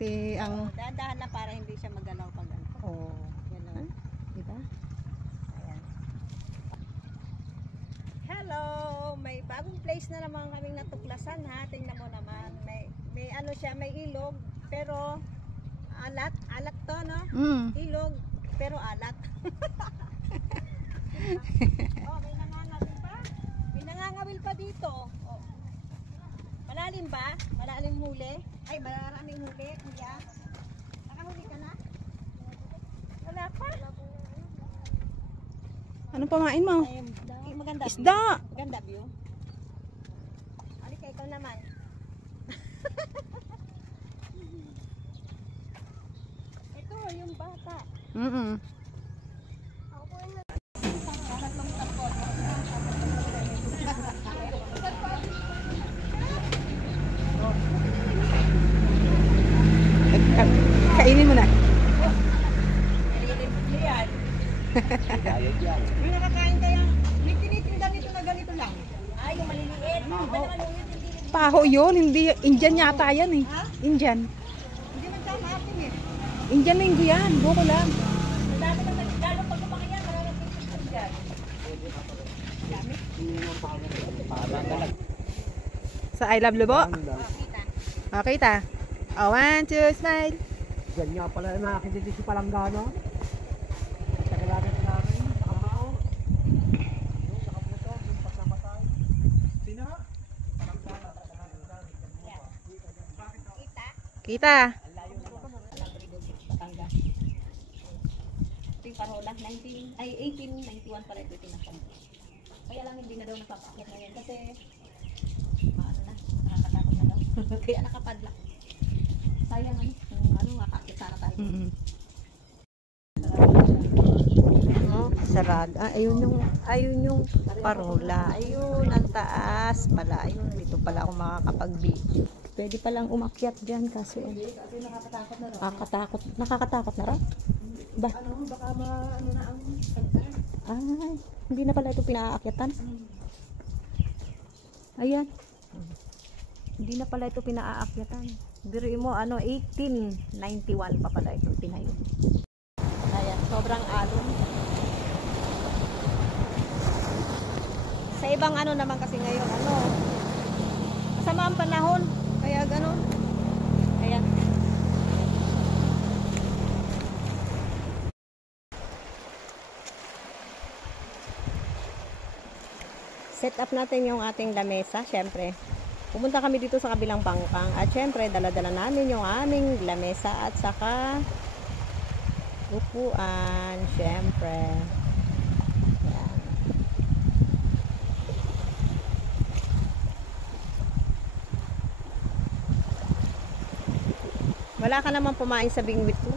ang Dahan-dahan na para hindi siya magalaw pag ano. oh, Galaw. diba? Ayan. Hello! May bagong place na naman kaming natuklasan ha. Tingnan mo naman. May ano siya, may ilog. Pero alat. Alat to, no? Ilog. Pero alat. Oh, may nangangawil pa. May nangangawil pa dito. Oh. Malalim ba? Malalim huli? Ay, maraming huli. Kuya. Nakahuli ka na? Wala pa? Anong pamain mo? Ay, maganda. Isda! Ganda view. Alika, ikaw naman. Ito, yung bata. Ako po yun. Tatlong tapon. Kainin mo na. May nakakain kaya, may tinitinda nito na ganito lang. Ay, yung maliliit. Paho yun, hindi Indian yata yan eh. Ha? Indian. Hindi man tama atin eh. Indian linggo yan, buko lang. Dati man lalo pag kumakiyan, maraming picture dyan. Sa I Love Lubo. Kita. Okay ta. Oh, 1, 2, smile. Ganyan pala na nakakita si Palanggana. Tagalagay na namin. Nakapao. Nakaputo. Yung pagkamatay. Sino? Palanggana. Kita. Kita. Ito yung parola. 1891 pala ito tinatang. Kaya lang hindi na daw napapakit ngayon kasi maano na, nakakatakot na daw. Kaya nakapadlock. Sayang ano, makakit sana tayo. Oh, sarado. Ah, ayun yung parola. Ayun, ang taas pala. Ayun, dito pala ako makakapag-video. Pwede palang umakyat dyan kasi Nakakatakot na daw. nakakatakot na rin. Ba? Baka ano na ang Ay, hindi na pala ito pinaakyatan. Ayan. Hindi na pala ito pinaakyatan. Diri mo, 1891 pa pala ito tinayo. Ayan, sobrang alon. Sa ibang ano naman kasi ngayon, masama ang panahon. Kaya ganun. Ayan. Set up natin yung ating lamesa, syempre. Pumunta kami dito sa kabilang bangkang at syempre dala-dala namin yung aming lamesa at saka upuan, syempre. Yan. Wala ka naman pumain sa bingwit mo.